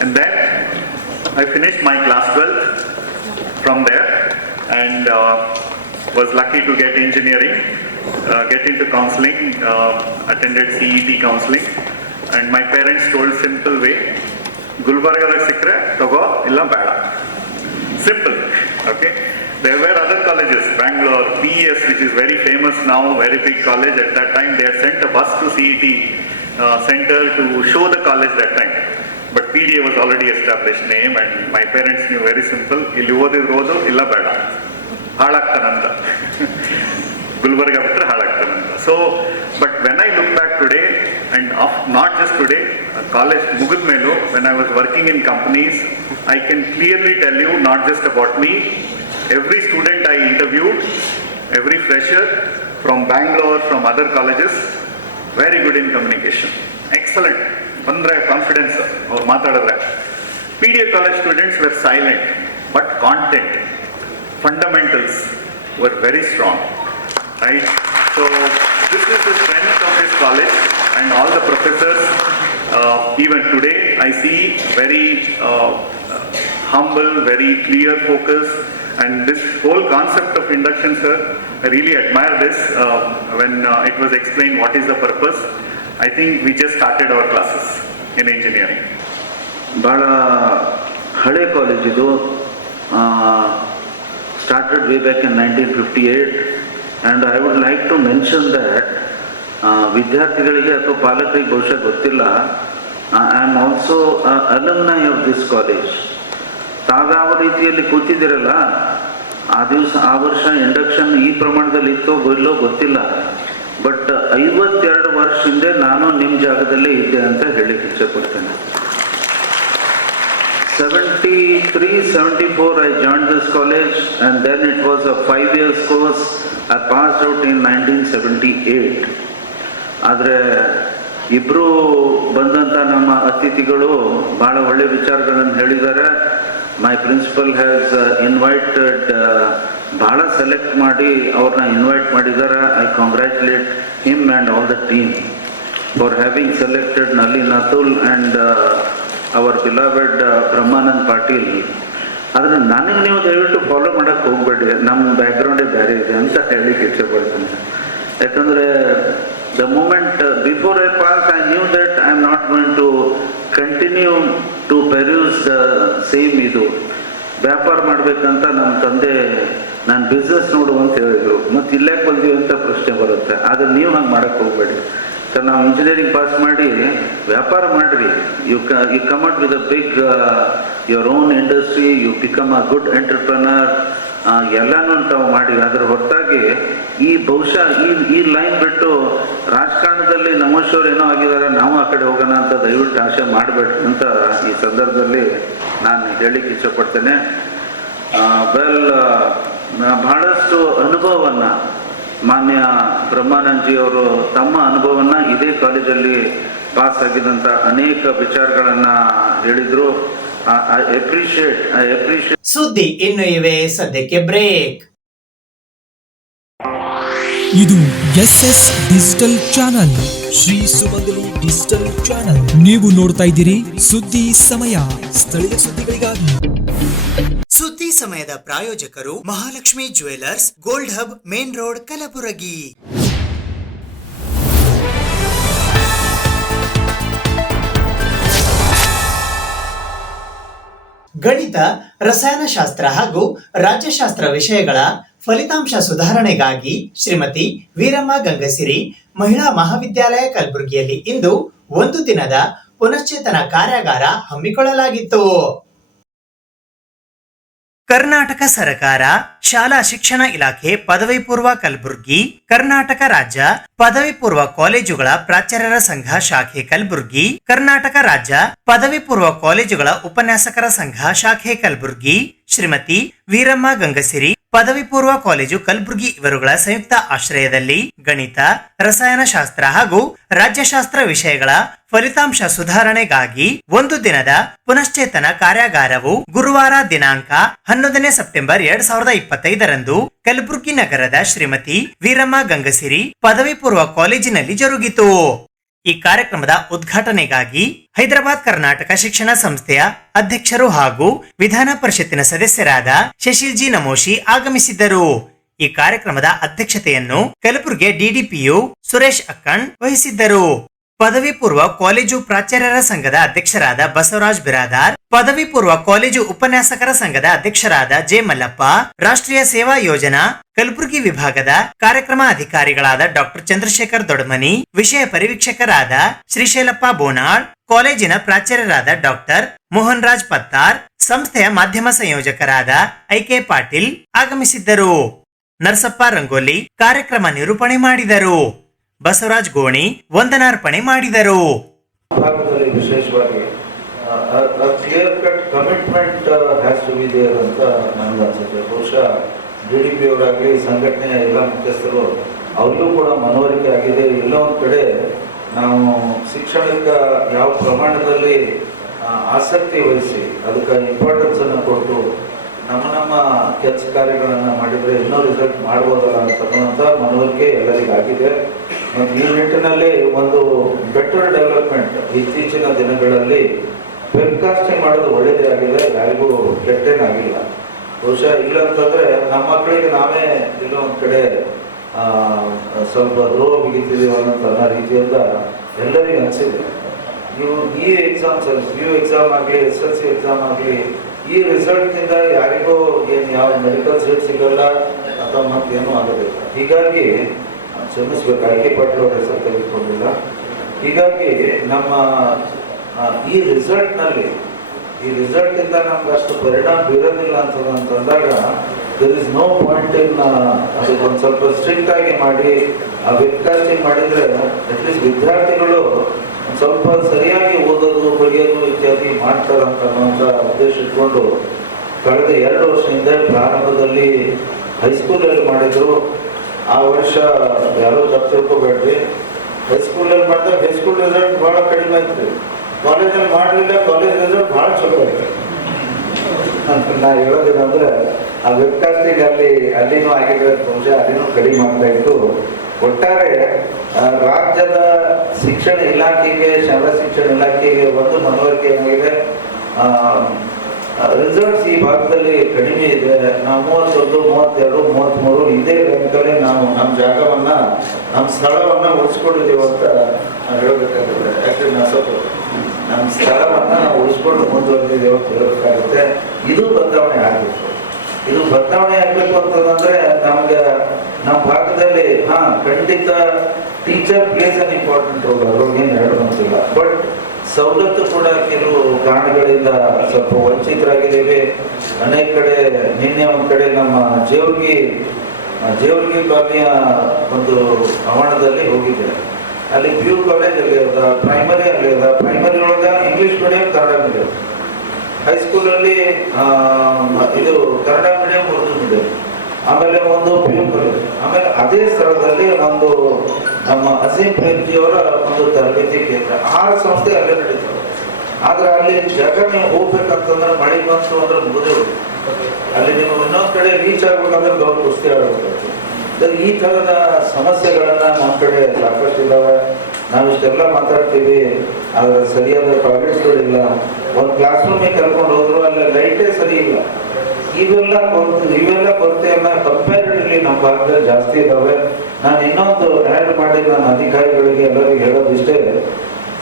And then I finished my class 12th from there, and was lucky to get engineering, get into counseling, attended CET counseling, and my parents told simple way, Gulbargadag sikre togo illa beda. Simple, okay. There were other colleges, Bangalore, PES, which is very famous now, very big college. At that time they had sent a bus to CET center to show the college that time. But PDA was already established name, and my parents knew very simple, illi odirodu illa beda, halagtananta. Gulbarga bitre halagtananta. So, but when I look back today, and not just today, college mugid melu, when I was working in companies, I can clearly tell you, not just about me, every student I interviewed, every fresher from Bangalore, from other colleges, very good in communication, excellent, bandre confidence or matadadre. PDA college students were silent, but content, fundamentals were very strong, right? So this is the strength of this college, and all the professors, even today I see very humble, very clear focus. And this whole concept of induction, sir, I really admire this. When it was explained what is the purpose, I think we just started our classes in engineering. ಭಾಳ ಹಳೆ college ಇದು. Started way back in 1958, and I would like to mention that ವಿದ್ಯಾರ್ಥಿಗಳಿಗೆ ಅಥವಾ ಪಾಲಕರಿಗೆ ಬಹುಶಃ ಗೊತ್ತಿಲ್ಲ, I am also alumni of this college. ತಾವ್ಯಾವ ರೀತಿಯಲ್ಲಿ ಕೂತಿದ್ದೀರಲ್ಲ, ಆ ವರ್ಷ ಇಂಡಕ್ಷನ್ ಈ ಪ್ರಮಾಣದಲ್ಲಿ ಇತ್ತೋ ಇಲ್ಲೋ ಗೊತ್ತಿಲ್ಲ, ಬಟ್ 52 ವರ್ಷ ಹಿಂದೆ ನಾನು ನಿಮ್ಮ ಜಾಗದಲ್ಲೇ ಇದ್ದೆ ಅಂತ ಹೇಳಿಕ್ಕೆ ಇಚ್ಛೆಪಡ್ತೇನೆ. 73-74 I joined this college, and then it was a 5 years course. I passed out in 1978. ಆದರೆ ಇಬ್ಬರು ಬಂದಂಥ ನಮ್ಮ ಅತಿಥಿಗಳು ಭಾಳ ಒಳ್ಳೆ ವಿಚಾರಗಳನ್ನು ಹೇಳಿದ್ದಾರೆ. My principal has invited, ಭಾಳ ಸೆಲೆಕ್ಟ್ ಮಾಡಿ ಅವ್ರನ್ನ ಇನ್ವೈಟ್ ಮಾಡಿದ್ದಾರೆ. I congratulate him and all the team for having selected Nalin Atul and our beloved Brahmanand Patil. ಆದರೆ ನನಗೆ ನೀವು ದಯವಿಟ್ಟು ಫಾಲೋ ಮಾಡೋಕ್ಕೆ ಹೋಗಬೇಡಿ, ನಮ್ಮ ಬ್ಯಾಕ್ಗ್ರೌಂಡೇ ಬೇರೆ ಇದೆ ಅಂತ ಹೇಳಿಕ್ಕೆ ಇಚ್ಛೆಪಡ್ತೀನಿ. ಯಾಕಂದರೆ the moment before I passed, I knew that I am not going to continue to peruse the same ಇದು ವ್ಯಾಪಾರ ಮಾಡಬೇಕಂತ ನಮ್ಮ ತಂದೆ ನಾನು ಬಿಸ್ನೆಸ್ ನೋಡು ಅಂತ ಹೇಳಿದರು. ಮತ್ತು ಇಲ್ಲೇ ಬಂದೀವಿ ಅಂತ ಪ್ರಶ್ನೆ ಬರುತ್ತೆ. ಆದರೆ ನೀವು ಹಂಗೆ ಮಾಡೋಕ್ಕೆ ಹೋಗಬೇಡಿ ಸರ್. ನಾವು ಇಂಜಿನಿಯರಿಂಗ್ ಪಾಸ್ ಮಾಡಿ ವ್ಯಾಪಾರ ಮಾಡಿರಿ, you come out with a big your own industry, you become a good entrepreneur, ಎಲ್ಲನೂ ತಾವು ಮಾಡಿ. ಅದರ ಹೊರತಾಗಿ ಬಹುಶಃ ಈ ಲೈನ್ ಬಿಟ್ಟು ರಾಜಕಾರಣದಲ್ಲಿ ನಮೋಶವ್ರು ಏನೋ ಆಗಿದ್ದಾರೆ, ನಾವು ಆ ಕಡೆ ಹೋಗೋಣ ಅಂತ ದಯವಿಟ್ಟು ಆಶೆ ಮಾಡಬೇಡ್ರಿ ಅಂತ ಈ ಸಂದರ್ಭದಲ್ಲಿ ನಾನು ಹೇಳಿಕ್ಕೆ ಇಷ್ಟಪಡ್ತೇನೆ. ಬಹಳಷ್ಟು ಅನುಭವವನ್ನು ಮಾನ್ಯ ಬ್ರಹ್ಮಾನಂದಜಿ ಅವರು ತಮ್ಮ ಅನುಭವವನ್ನು ಇದೇ ಕಾಲೇಜಲ್ಲಿ ಪಾಸ್ ಆಗಿದ್ದಂಥ ಅನೇಕ ವಿಚಾರಗಳನ್ನು ಹೇಳಿದರು. I appreciate. ಸುದ್ದಿ ಇನ್ನು ಇವೆ, ಸದ್ಯಕ್ಕೆ ಬ್ರೇಕ್. ಇದು SS ಡಿಜಿಟಲ್ ಚಾನಲ್, ಶ್ರೀ ಸುಮಂಗಲಿ ಡಿಜಿಟಲ್ ಚಾನಲ್. ನೀವು ನೋಡ್ತಾ ಇದ್ದೀರಿ ಸುದ್ದಿ ಸಮಯ, ಸ್ಥಳೀಯ ಸುದ್ದಿಗಳಿಗಾಗಿ. ಸುದ್ದಿ ಸಮಯದ ಪ್ರಾಯೋಜಕರು Mahalakshmi jewellers, gold hub, main road, Kalaburagi. ಗಣಿತ, ರಸಾಯನಶಾಸ್ತ್ರ ಹಾಗೂ ರಾಜ್ಯಶಾಸ್ತ್ರ ವಿಷಯಗಳ ಫಲಿತಾಂಶ ಸುಧಾರಣೆಗಾಗಿ ಶ್ರೀಮತಿ ವೀರಮ್ಮ ಗಂಗಸಿರಿ ಮಹಿಳಾ ಮಹಾವಿದ್ಯಾಲಯ ಕಲಬುರಗಿಯಲ್ಲಿ ಇಂದು ಒಂದು ದಿನದ ಪುನಶ್ಚೇತನ ಕಾರ್ಯಾಗಾರ ಹಮ್ಮಿಕೊಳ್ಳಲಾಗಿತ್ತು. ಕರ್ನಾಟಕ ಸರ್ಕಾರ ಶಾಲಾ ಶಿಕ್ಷಣ ಇಲಾಖೆ ಪದವಿ ಪೂರ್ವ ಕಲಬುರಗಿ, ಕರ್ನಾಟಕ ರಾಜ್ಯ ಪದವಿ ಪೂರ್ವ ಕಾಲೇಜುಗಳ ಪ್ರಾಚಾರ್ಯರ ಸಂಘ ಶಾಖೆ ಕಲಬುರಗಿ, ಕರ್ನಾಟಕ ರಾಜ್ಯ ಪದವಿ ಪೂರ್ವ ಕಾಲೇಜುಗಳ ಉಪನ್ಯಾಸಕರ ಸಂಘ ಶಾಖೆ ಕಲಬುರಗಿ, ಶ್ರೀಮತಿ ವೀರಮ್ಮ ಗಂಗಸಿರಿ ಪದವಿ ಪೂರ್ವ ಕಾಲೇಜು ಕಲಬುರಗಿ ಇವರುಗಳ ಸಂಯುಕ್ತ ಆಶ್ರಯದಲ್ಲಿ ಗಣಿತ, ರಸಾಯನಶಾಸ್ತ್ರ ಹಾಗೂ ರಾಜ್ಯಶಾಸ್ತ್ರ ವಿಷಯಗಳ ಫಲಿತಾಂಶ ಸುಧಾರಣೆಗಾಗಿ ಒಂದು ದಿನದ ಪುನಶ್ಚೇತನ ಕಾರ್ಯಾಗಾರವು ಗುರುವಾರ ದಿನಾಂಕ 11 ಸೆಪ್ಟೆಂಬರ್ 2025ರಂದು ಕಲಬುರಗಿ ನಗರದ ಶ್ರೀಮತಿ ವೀರಮ್ಮ ಗಂಗಸಿರಿ ಪದವಿ ಪೂರ್ವ ಕಾಲೇಜಿನಲ್ಲಿ ಜರುಗಿತು. ಈ ಕಾರ್ಯಕ್ರಮದ ಉದ್ಘಾಟನೆಗಾಗಿ ಹೈದರಾಬಾದ್ ಕರ್ನಾಟಕ ಶಿಕ್ಷಣ ಸಂಸ್ಥೆಯ ಅಧ್ಯಕ್ಷರು ಹಾಗೂ ವಿಧಾನ ಪರಿಷತ್ತಿನ ಸದಸ್ಯರಾದ ಶಶಿಲ್ ಜಿ ನಮೋಶಿ ಆಗಮಿಸಿದ್ದರು. ಈ ಕಾರ್ಯಕ್ರಮದ ಅಧ್ಯಕ್ಷತೆಯನ್ನು ಕಲಬುರಗಿ ಡಿಡಿಪಿಯು ಸುರೇಶ್ ಅಕ್ಕಣ್ ವಹಿಸಿದ್ದರು. ಪದವಿ ಪೂರ್ವ ಕಾಲೇಜು ಪ್ರಾಚಾರ್ಯರ ಸಂಘದ ಅಧ್ಯಕ್ಷರಾದ ಬಸವರಾಜ್ ಬಿರಾದಾರ್, ಪದವಿ ಪೂರ್ವ ಕಾಲೇಜು ಉಪನ್ಯಾಸಕರ ಸಂಘದ ಅಧ್ಯಕ್ಷರಾದ ಜೆ ಮಲ್ಲಪ್ಪ, ರಾಷ್ಟ್ರೀಯ ಸೇವಾ ಯೋಜನಾ ಕಲಬುರಗಿ ವಿಭಾಗದ ಕಾರ್ಯಕ್ರಮ ಅಧಿಕಾರಿಗಳಾದ ಡಾಕ್ಟರ್ ಚಂದ್ರಶೇಖರ್ ದೊಡ್ಮನಿ, ವಿಷಯ ಪರಿವೀಕ್ಷಕರಾದ ಶ್ರೀಶೈಲಪ್ಪ ಬೋನಾಳ್, ಕಾಲೇಜಿನ ಪ್ರಾಚಾರ್ಯರಾದ ಡಾಕ್ಟರ್ ಮೋಹನ್ ರಾಜ್ ಪತ್ತಾರ್, ಸಂಸ್ಥೆಯ ಮಾಧ್ಯಮ ಸಂಯೋಜಕರಾದ ಐಕೆ ಪಾಟೀಲ್ ಆಗಮಿಸಿದ್ದರು. ನರಸಪ್ಪ ರಂಗೋಲಿ ಕಾರ್ಯಕ್ರಮ ನಿರೂಪಣೆ ಮಾಡಿದರು. ಬಸವರಾಜ್ ಗೋಣಿ ವಂದನಾರ್ಪಣೆ ಮಾಡಿದರು. ಭಾಗದಲ್ಲಿ ವಿಶೇಷವಾಗಿ clear cut commitment has to be there ಅಂತ ನನಗೆ ಅನ್ಸುತ್ತೆ. ಬಹುಶಃ DDP ಅವರಾಗಲಿ ಸಂಘಟನೆಯ ಎಲ್ಲ ಮುಖ್ಯಸ್ಥರು ಅವ್ರಿಗೂ ಕೂಡ ಮನವರಿಕೆ ಆಗಿದೆ. ಎಲ್ಲೋ ಒಂದು ಕಡೆ ನಾವು ಶಿಕ್ಷಣಕ್ಕೆ ಯಾವ ಪ್ರಮಾಣದಲ್ಲಿ ಆಸಕ್ತಿ ವಹಿಸಿ ಅದಕ್ಕೆ ಇಂಪಾರ್ಟೆನ್ಸ್ ಅನ್ನು ಕೊಟ್ಟು ನಮ್ಮ ಕೆಲಸ ಕಾರ್ಯಗಳನ್ನು ಮಾಡಿದರೆ ಇನ್ನೂ ರಿಸಲ್ಟ್ ಮಾಡ್ಬೋದಲ್ಲ ಅಂತಕ್ಕಂಥ ಮನವರಿಕೆ ಎಲ್ಲರಿಗಾಗಿದೆ. ಮತ್ತು ಈ ನಿಟ್ಟಿನಲ್ಲಿ ಒಂದು ಬೆಟರ್ ಡೆವಲಪ್ಮೆಂಟ್ ಇತ್ತೀಚಿನ ದಿನಗಳಲ್ಲಿ ವೆಬ್ಕಾಸ್ಟಿಂಗ್ ಮಾಡೋದು ಒಳ್ಳೆಯದೇ ಆಗಿದೆ, ಯಾರಿಗೂ ಕೆಟ್ಟೇನಾಗಿಲ್ಲ. ಬಹುಶಃ ಇಲ್ಲ ಅಂತಂದರೆ ನಮ್ಮ ಮಕ್ಕಳಿಗೆ ನಾವೇ ಇಲ್ಲ ಒಂದು ಕಡೆ ಸ್ವಲ್ಪ ದ್ರೋಹ ಬಿಗಿತಿದ್ದೀವಿ ಅನ್ನೋ ರೀತಿಯಿಂದ ಎಲ್ಲರಿಗೂ ಅನಿಸಿದೆ. ನೀವು ಈ ಎಕ್ಸಾಮ್ಸ್ PU ಎಕ್ಸಾಮ್ ಆಗಲಿ SSLC ಎಕ್ಸಾಮ್ ಆಗಲಿ ಈ ರಿಸಲ್ಟ್ನಿಂದ ಯಾರಿಗೂ ಏನು ಯಾವ ಮೆಡಿಕಲ್ ಸೀಟ್ ಸಿಗಲ್ಲ ಅಥವಾ ಮತ್ತೇನೂ ಆಗೋದಿಲ್ಲ. ಹೀಗಾಗಿ ಕ್ಷಮಿಸ್ಬೇಕು, ಐಕೆ ಪಾಟೀಲ್ ಅವ್ರ ಹೆಸರು ತೆಗೆದುಕೊಂಡಿಲ್ಲ. ಹೀಗಾಗಿ ನಮ್ಮ ಈ ರಿಸಲ್ಟಿಂದ ನಮ್ಗೆ ಅಷ್ಟು ಪರಿಣಾಮ ಬೀರೋದಿಲ್ಲ ಅಂತಂದಾಗ there is no point in ಅದಕ್ಕೆ ಒಂದು ಸ್ವಲ್ಪ ಸ್ಟ್ರಿಕ್ಟ್ ಆಗಿ ಮಾಡಿ ಆ ವೆಬ್ಕಾಸ್ಟಿಂಗ್ ಮಾಡಿದರೆ ಅಟ್ಲೀಸ್ಟ್ ವಿದ್ಯಾರ್ಥಿಗಳು ಸ್ವಲ್ಪ ಸರಿಯಾಗಿ ಓದೋದು ಬರೆಯೋದು ಇತ್ಯಾದಿ ಮಾಡ್ತಾರಂತ ಅನ್ನೋಂಥ ಉದ್ದೇಶ ಇಟ್ಕೊಂಡು ಕಳೆದ 2 ವರ್ಷದಿಂದ ಪ್ರಾರಂಭದಲ್ಲಿ ಹೈಸ್ಕೂಲಲ್ಲಿ ಮಾಡಿದ್ರು. ಆ ವರ್ಷ ಯಾರೋ ತಪ್ಪು ತಿಳ್ಕೊಬೇಡ್ರಿ, ಹೈಸ್ಕೂಲಲ್ಲಿ ಮಾಡಿದಾಗ ಹೈಸ್ಕೂಲ್ ರಿಸಲ್ಟ್ ಭಾಳ ಕಡಿಮೆ ಆಯ್ತು. ಕಾಲೇಜಲ್ಲಿ ಮಾಡಲಿಲ್ಲ, ಕಾಲೇಜ್ ರಿಸಲ್ಟ್ ಭಾಳ ಚಲೋ ಆಯ್ತು ಅಂತ ನಾ ಹೇಳೋದೇನಂದ್ರೆ ಆ ವೆಬ್ಕಾಸ್ಟಿಂಗ್ ಅಲ್ಲಿನೂ ಆಗಿದ್ರೆ ಬಹುಶಃ ಅಲ್ಲಿನೂ ಕಡಿಮೆ ಆಗ್ತಾ ಇತ್ತು. ಒಟ್ಟಾರೆ ರಾಜ್ಯದ ಶಿಕ್ಷಣ ಇಲಾಖೆಗೆ, ಶಾಲಾ ಶಿಕ್ಷಣ ಇಲಾಖೆಗೆ ಒಂದು ಮನವರಿಕೆ ಏನಾಗಿದೆ, ರಿಸಲ್ಟ್ಸ್ ಈ ಭಾಗದಲ್ಲಿ ಕಡಿಮೆ ಇದೆ. ನಾವು 31, 32, 33 ಇದೇ ರ್ಯಾಂಕಲ್ಲಿ ನಾವು ನಮ್ಮ ಜಾಗವನ್ನ, ನಮ್ಮ ಸ್ಥಳವನ್ನ ಉಳಿಸ್ಕೊಂಡಿದ್ದೀವಿ ಅಂತ ನಾವು ಹೇಳಬೇಕಾಗುತ್ತೆ. ಯಾಕಂದ್ರೆ ನಮ್ಮ ಸ್ಥಳವನ್ನ ನಾವು ಉಳಿಸ್ಕೊಂಡು ಮುಂದುವರೆದಿದ್ದೇವೆ ಅಂತ ಹೇಳಬೇಕಾಗುತ್ತೆ. ಇದು ಬದಲಾವಣೆ ಆಗಬೇಕು. ಇದು ಬದಲಾವಣೆ ಆಗ್ಬೇಕು ಅಂತಂದ್ರೆ ನಮ್ಗೆ ನಮ್ಮ ಭಾಗದಲ್ಲಿ ಖಂಡಿತ teacher plays an important role, ಅದ್ರೊಳಗೇನು ಎರಡು ಬಂತಿಲ್ಲ. ಬಟ್ ಸವಲತ್ತು ಕೂಡ ಕೆಲವು ಕಾರಣಗಳಿಂದ ಸ್ವಲ್ಪ ವಂಚಿತರಾಗಿದ್ದೀವಿ. ಅನೇಕ ಕಡೆ ನಿನ್ನೆ ಒಂದು ಕಡೆ ನಮ್ಮ ಜೇವರ್ಗಿ ಕಾಲನಿಯ ಒಂದು ಆವರಣದಲ್ಲಿ ಹೋಗಿದ್ದೆ. ಅಲ್ಲಿ PU ಕಾಲೇಜ್ ಅಲ್ಲಿ ಅದ, ಪ್ರೈಮರಿ ಅಲ್ಲಿ ಅದ. ಪ್ರೈಮರಿ ಒಳಗೆ ಇಂಗ್ಲೀಷ್ ಮೀಡಿಯಂ, ಕನ್ನಡ ಮೀಡಿಯಂ. ಹೈಸ್ಕೂಲಲ್ಲಿ ಇದು ಕನ್ನಡ ಮೀಡಿಯಂ, ಉರ್ದು ಮೀಡಿಯಂ. ಆಮೇಲೆ ಒಂದು PU ಕಾಲೇಜ್. ಆಮೇಲೆ ಅದೇ ಸ್ಥಳದಲ್ಲಿ ಒಂದು ನಮ್ಮ ಅಸೀಂ ಪ್ರೇಮ್ಜಿಯವರ ಒಂದು ತರಬೇತಿ ಕೇಂದ್ರ. 6 ಸಂಸ್ಥೆ ಅಲ್ಲೇ ನಡೀತವೆ. ಆದ್ರೆ ಅಲ್ಲಿ ಜಾಗ ನೀವು ಹೋಗ್ಬೇಕಂತಂದ್ರೆ ಮಳೆ ಬಂತು ಅಂದ್ರೆ ಮುಗಿದೇ ಹೋಗಿ ಅಲ್ಲಿ ನೀವು ಇನ್ನೊಂದು ಕಡೆ ರೀಚ್ ಆಗ್ಬೇಕಂದ್ರೆ ದೊಡ್ಡ ಕುಸ್ತಿ ಆಡಬೇಕು. ಈ ಥರದ ಸಮಸ್ಯೆಗಳನ್ನ ನಮ್ಮ ಕಡೆ ಸಾಕಷ್ಟು ಇದ್ದಾವೆ. ನಾವಿಷ್ಟೆಲ್ಲ ಮಾತಾಡ್ತೀವಿ, ಆದರೆ ಸರಿಯಾದ ಟಾಯ್ಲೆಟ್ಸ್ಗಳಿಲ್ಲ. ಒಂದು ಕ್ಲಾಸ್ ರೂಮಿಗೆ ಕರ್ಕೊಂಡು ಹೋದ್ರು ಅಲ್ಲಿ ಲೈಟೇ ಸರಿ ಇಲ್ಲ. ಇವೆಲ್ಲ ಕೊರತೆಯನ್ನ ಕಂಪ್ಯಾರಿಟಿವ್ಲಿ ನಮ್ಮ ಭಾಗದಲ್ಲಿ ಜಾಸ್ತಿ ಇದ್ದಾವೆ. ನಾನು ಇನ್ನೊಂದು ಆ್ಯಡ್ ಮಾಡಿ ನಾನು ಅಧಿಕಾರಿಗಳಿಗೆ ಎಲ್ಲರಿಗೂ ಹೇಳೋದು ಇಷ್ಟೇ,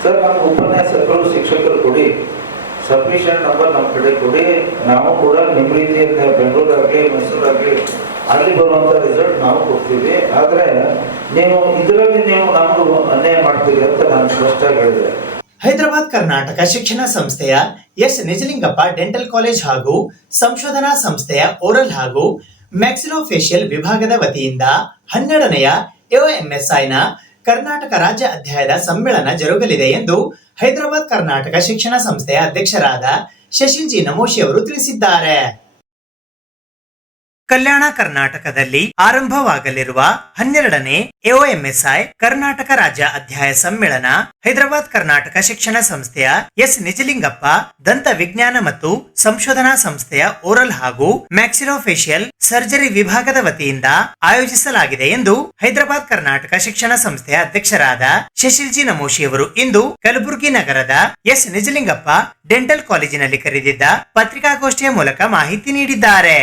ಸರ್ ನಮ್ಗೆ ಉಪನ್ಯಾಸಕರು, ಶಿಕ್ಷಕರು ಕೊಡಿ. ಸಫಿಷಿಯಂಟ್ ನಂಬರ್ ನಮ್ಮ ಕಡೆ ಕೊಡಿ, ನಾವು ಕೂಡ ನಿಮ್ಮ ರೀತಿಯಿಂದ ಬೆಂಗಳೂರಾಗಲಿ ಮೈಸೂರಾಗಲಿ ಅಲ್ಲಿ ಬರುವಂಥ ರಿಸಲ್ಟ್ ನಾವು ಕೊಡ್ತೀವಿ. ಆದರೆ ನೀವು ಇದರಲ್ಲಿ ನೀವು ನಮಗೂ ಅನ್ಯಾಯ ಮಾಡ್ತೀವಿ ಅಂತ ನಾನು ಸ್ಪಷ್ಟವಾಗಿ ಹೇಳಿದೆ. ಹೈದರಾಬಾದ್ ಕರ್ನಾಟಕ ಶಿಕ್ಷಣ ಸಂಸ್ಥೆಯ ಎಸ್ ನಿಜಲಿಂಗಪ್ಪ ಡೆಂಟಲ್ ಕಾಲೇಜ್ ಹಾಗೂ ಸಂಶೋಧನಾ ಸಂಸ್ಥೆಯ ಓರಲ್ ಹಾಗೂ ಮ್ಯಾಕ್ಸಿಲೋಫೇಶಿಯಲ್ ವಿಭಾಗದ ವತಿಯಿಂದ 12ನೇ AOMSI ಕರ್ನಾಟಕ ರಾಜ್ಯ ಅಧ್ಯಾಯದ ಸಮ್ಮೇಳನ ಜರುಗಲಿದೆ ಎಂದು ಹೈದರಾಬಾದ್ ಕರ್ನಾಟಕ ಶಿಕ್ಷಣ ಸಂಸ್ಥೆಯ ಅಧ್ಯಕ್ಷರಾದ ಶಶಿಲ್ ಜಿ ನಮೋಶಿ ಅವರು ತಿಳಿಸಿದ್ದಾರೆ. ಕಲ್ಯಾಣ ಕರ್ನಾಟಕದಲ್ಲಿ ಆರಂಭವಾಗಲಿರುವ 12ನೇ AOMSI ಕರ್ನಾಟಕ ರಾಜ್ಯ ಅಧ್ಯಾಯ ಸಮ್ಮೇಳನ ಹೈದರಾಬಾದ್ ಕರ್ನಾಟಕ ಶಿಕ್ಷಣ ಸಂಸ್ಥೆಯ ಎಸ್ ನಿಜಲಿಂಗಪ್ಪ ದಂತ ವಿಜ್ಞಾನ ಮತ್ತು ಸಂಶೋಧನಾ ಸಂಸ್ಥೆಯ ಓರಲ್ ಹಾಗೂ ಮ್ಯಾಕ್ಸಿಲೋಫೇಶಿಯಲ್ ಸರ್ಜರಿ ವಿಭಾಗದ ವತಿಯಿಂದ ಆಯೋಜಿಸಲಾಗಿದೆ ಎಂದು ಹೈದರಾಬಾದ್ ಕರ್ನಾಟಕ ಶಿಕ್ಷಣ ಸಂಸ್ಥೆಯ ಅಧ್ಯಕ್ಷರಾದ ಶಶಿಲ್ ಜಿ ನಮೋಶಿ ಅವರು ಇಂದು ಕಲಬುರಗಿ ನಗರದ ಎಸ್ ನಿಜಲಿಂಗಪ್ಪ ಡೆಂಟಲ್ ಕಾಲೇಜಿನಲ್ಲಿ ಕರೆದಿದ್ದ ಪತ್ರಿಕಾಗೋಷ್ಠಿಯ ಮೂಲಕ ಮಾಹಿತಿ ನೀಡಿದ್ದಾರೆ.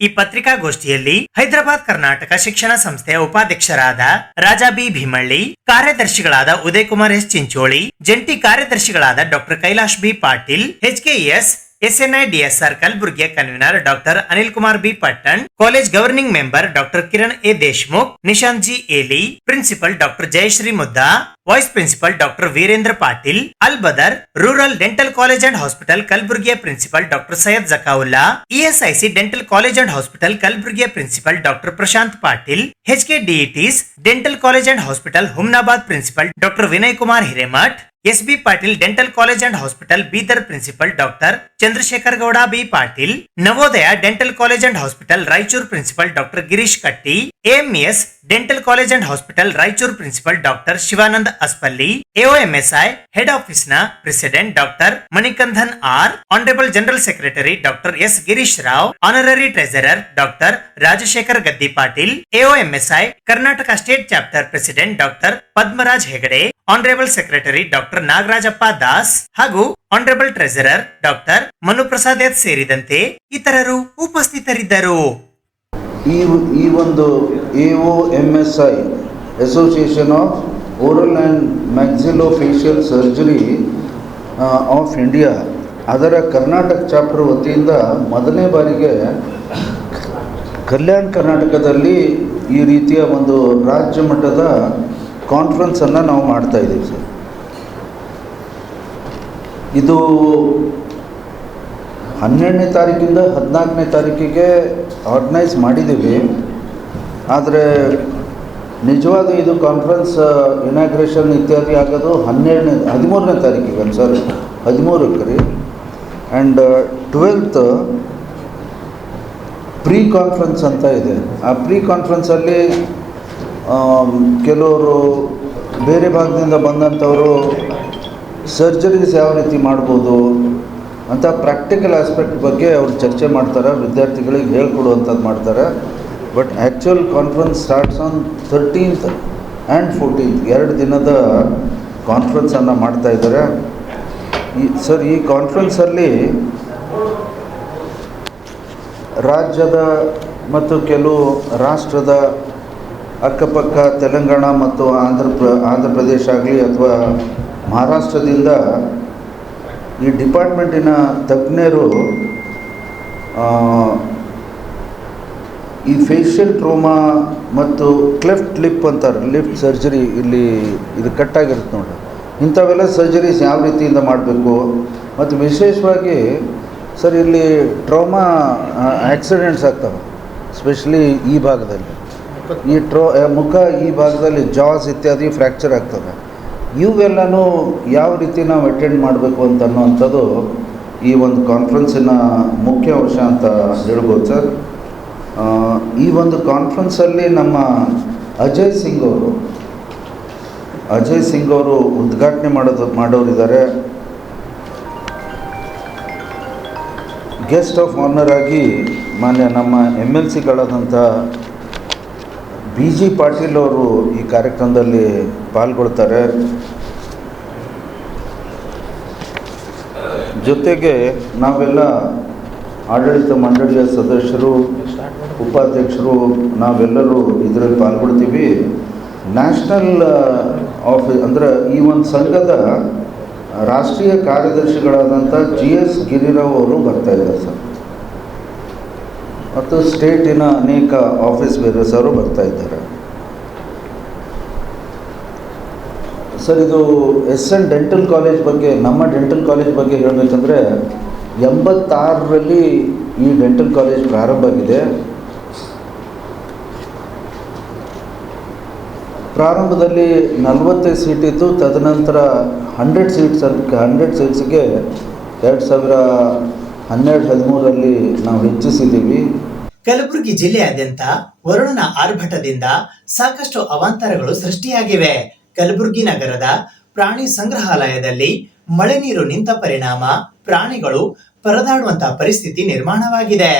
ಈ ಪತ್ರಿಕಾಗೋಷ್ಠಿಯಲ್ಲಿ ಹೈದರಾಬಾದ್ ಕರ್ನಾಟಕ ಶಿಕ್ಷಣ ಸಂಸ್ಥೆಯ ಉಪಾಧ್ಯಕ್ಷರಾದ ರಾಜಾ ಬಿ ಭೀಮಳ್ಳಿ, ಕಾರ್ಯದರ್ಶಿಗಳಾದ ಉದಯ್ ಕುಮಾರ್ ಎಸ್ ಚಿಂಚೋಳಿ, ಜಂಟಿ ಕಾರ್ಯದರ್ಶಿಗಳಾದ doctor Kailash B Patil, HKES SNIDSR ಕಲಬುರ್ಗಿಯ convener doctor Anil Kumar B Pattan, college governing member doctor Kiran A Deshmukh, Nishant G Eli, principal doctor Jayashree Mudda, vice principal doctor Virendra Patil, Al Badar rural dental college and hospital ಕಲಬುರ್ಗಿಯ principal doctor Syed Zakaullah, ESIC dental college and hospital ಕಲಬುರ್ಗಿಯ principal doctor Prashant Patil, HKDETs dental college and hospital Humnabad principal doctor Vinay Kumar Hiremath, SB Patil dental college and hospital Bidar principal doctor Chandrashekhar Gowda B Patil, Navodaya dental college and hospital Raichur principal doctor Girish Katti, AMES dental college and hospital Raichur principal doctor Shivanand Aspalli, AOMSI head office ನ president doctor Manikandan R, honourable general secretary doctor S Girish Rao, honorary treasurer doctor Rajashekhar Gaddi Patil, AOMSI Karnataka state chapter president doctor Padmaraj Hegde, honourable secretary doctor Nagarajappa Das ಹಾಗೂ honourable treasurer doctor ಮನುಪ್ರಸಾದ್ ಎತ್ ಸೇರಿದಂತೆ ಇತರರು ಉಪಸ್ಥಿತರಿದ್ದರು. ಈ ಒಂದು AOMSI association of oral and maxillofacial surgery of India ಅದರ Karnataka chapter ವತಿಯಿಂದ ಮೊದಲನೇ ಬಾರಿಗೆ ಕಲ್ಯಾಣ ಕರ್ನಾಟಕದಲ್ಲಿ ಈ ರೀತಿಯ ಒಂದು ರಾಜ್ಯ ಮಟ್ಟದ ಕಾನ್ಫರೆನ್ಸನ್ನು ನಾವು ಮಾಡ್ತಾ ಇದ್ದೀವಿ ಸರ್. ಇದು 12ನೇ ತಾರೀಕಿಂದ 14ನೇ ತಾರೀಕಿಗೆ ಆರ್ಗನೈಸ್ ಮಾಡಿದ್ದೀವಿ. ಆದರೆ ನಿಜವಾದ ಇದು ಕಾನ್ಫರೆನ್ಸ್ ಇನಾಗ್ರೇಷನ್ ಇತ್ಯಾದಿ ಆಗೋದು 13ನೇ ತಾರೀಕಿಗೆ ಸರ್, 13ಕ್ಕೆ ರೀ. ಆ್ಯಂಡ್ 12th ಪ್ರೀ ಕಾನ್ಫರೆನ್ಸ್ ಅಂತ ಇದೆ. ಆ ಪ್ರೀ ಕಾನ್ಫರೆನ್ಸಲ್ಲಿ ಕೆಲವರು ಬೇರೆ ಭಾಗದಿಂದ ಬಂದಂಥವರು ಸರ್ಜರೀಸ್ ಯಾವ ರೀತಿ ಮಾಡ್ಬೋದು ಅಂತ ಪ್ರಾಕ್ಟಿಕಲ್ ಆಸ್ಪೆಕ್ಟ್ ಬಗ್ಗೆ ಅವರು ಚರ್ಚೆ ಮಾಡ್ತಾರೆ, ವಿದ್ಯಾರ್ಥಿಗಳಿಗೆ ಹೇಳ್ಕೊಡುವಂಥದ್ದು ಮಾಡ್ತಾರೆ. But actual conference starts on 13th and 14th 2 ದಿನದ ಕಾನ್ಫರೆನ್ಸನ್ನು ಮಾಡ್ತಾಯಿದ್ದಾರೆ. ಈ ಕಾನ್ಫರೆನ್ಸಲ್ಲಿ ರಾಜ್ಯದ ಮತ್ತು ಕೆಲವು ರಾಷ್ಟ್ರದ ಅಕ್ಕಪಕ್ಕ ತೆಲಂಗಾಣ ಮತ್ತು ಆಂಧ್ರ ಪ್ರದೇಶ ಆಗಲಿ ಅಥವಾ ಮಹಾರಾಷ್ಟ್ರದಿಂದ ಈ ಡಿಪಾರ್ಟ್ಮೆಂಟಿನ ತಜ್ಞರು ಈ ಫೇಶಿಯಲ್ ಟ್ರೋಮಾ ಮತ್ತು ಕ್ಲೆಫ್ಟ್ ಲಿಪ್ ಅಂತಾರೆ, ಲಿಫ್ಟ್ ಸರ್ಜರಿ, ಇಲ್ಲಿ ಇದು ಕಟ್ಟಾಗಿರುತ್ತೆ ನೋಡಿ, ಇಂಥವೆಲ್ಲ ಸರ್ಜರೀಸ್ ಯಾವ ರೀತಿಯಿಂದ ಮಾಡಬೇಕು. ಮತ್ತು ವಿಶೇಷವಾಗಿ ಸರ್ ಇಲ್ಲಿ ಟ್ರೋಮಾ ಆಕ್ಸಿಡೆಂಟ್ಸ್ ಆಗ್ತವೆ, ಸ್ಪೆಷಲಿ ಈ ಭಾಗದಲ್ಲಿ ಈ ಮುಖ ಈ ಭಾಗದಲ್ಲಿ ಜಾಸ್ ಇತ್ಯಾದಿ ಫ್ರ್ಯಾಕ್ಚರ್ ಆಗ್ತದೆ. ಇವೆಲ್ಲನೂ ಯಾವ ರೀತಿ ನಾವು ಅಟೆಂಡ್ ಮಾಡಬೇಕು ಅಂತ ಅನ್ನೋವಂಥದ್ದು ಈ ಒಂದು ಕಾನ್ಫರೆನ್ಸಿನ ಮುಖ್ಯ ಅಂಶ ಅಂತ ಹೇಳ್ಬೋದು ಸರ್. ಈ ಒಂದು ಕಾನ್ಫರೆನ್ಸಲ್ಲಿ ನಮ್ಮ ಅಜಯ್ ಸಿಂಗ್ ಅವರು ಉದ್ಘಾಟನೆ ಮಾಡೋರಿದ್ದಾರೆ. ಗೆಸ್ಟ್ ಆಫ್ ಆನರ್ ಆಗಿ ಮಾನ್ಯ ನಮ್ಮ MLCಗಳಾದಂಥ BG ಪಾಟೀಲ್ ಅವರು ಈ ಕಾರ್ಯಕ್ರಮದಲ್ಲಿ ಪಾಲ್ಗೊಳ್ತಾರೆ. ಜೊತೆಗೆ ನಾವೆಲ್ಲ ಆಡಳಿತ ಮಂಡಳಿಯ ಸದಸ್ಯರು, ಉಪಾಧ್ಯಕ್ಷರು ನಾವೆಲ್ಲರೂ ಇದರಲ್ಲಿ ಪಾಲ್ಗೊಳ್ತೀವಿ. ನ್ಯಾಷನಲ್ ಅಂದರೆ ಈ ಒಂದು ಸಂಘದ ರಾಷ್ಟ್ರೀಯ ಕಾರ್ಯದರ್ಶಿಗಳಾದಂಥ GS ಗಿರಿರಾವ್ ಅವರು ಬರ್ತಾ ಇದ್ದಾರೆ ಸರ್, ಮತ್ತು ಸ್ಟೇಟಿನ ಅನೇಕ ಆಫೀಸ್ ಬೇರರ್ಸ್ ಅವರು ಬರ್ತಾ ಇದ್ದಾರೆ ಸರ್. ಇದು SN ಡೆಂಟಲ್ ಕಾಲೇಜ್ ಬಗ್ಗೆ, ನಮ್ಮ ಡೆಂಟಲ್ ಕಾಲೇಜ್ ಬಗ್ಗೆ ಹೇಳಬೇಕಂದ್ರೆ 86ರಲ್ಲಿ ಈ ಡೆಂಟಲ್ ಕಾಲೇಜ್ ಪ್ರಾರಂಭ ಆಗಿದೆ. ಪ್ರಾರಂಭದಲ್ಲಿ 45 ಸೀಟ್ ಇತ್ತು. ತದನಂತರ 100 ಸೀಟ್ಸ್ಗೆ 2012-13ರಲ್ಲಿ ನಾವು ಹೆಚ್ಚಿಸಿದ್ದೀವಿ. ಕಲಬುರಗಿ ಜಿಲ್ಲೆಯಾದ್ಯಂತ ವರುಣನ ಆರ್ಭಟದಿಂದ ಸಾಕಷ್ಟು ಅವಾಂತರಗಳು ಸೃಷ್ಟಿಯಾಗಿವೆ. ಕಲಬುರಗಿ ನಗರದ ಪ್ರಾಣಿ ಸಂಗ್ರಹಾಲಯದಲ್ಲಿ ಮಳೆ ನೀರು ನಿಂತ ಪರಿಣಾಮ ಪ್ರಾಣಿಗಳು ಪರದಾಡುವಂತಹ ಪರಿಸ್ಥಿತಿ ನಿರ್ಮಾಣವಾಗಿದೆ.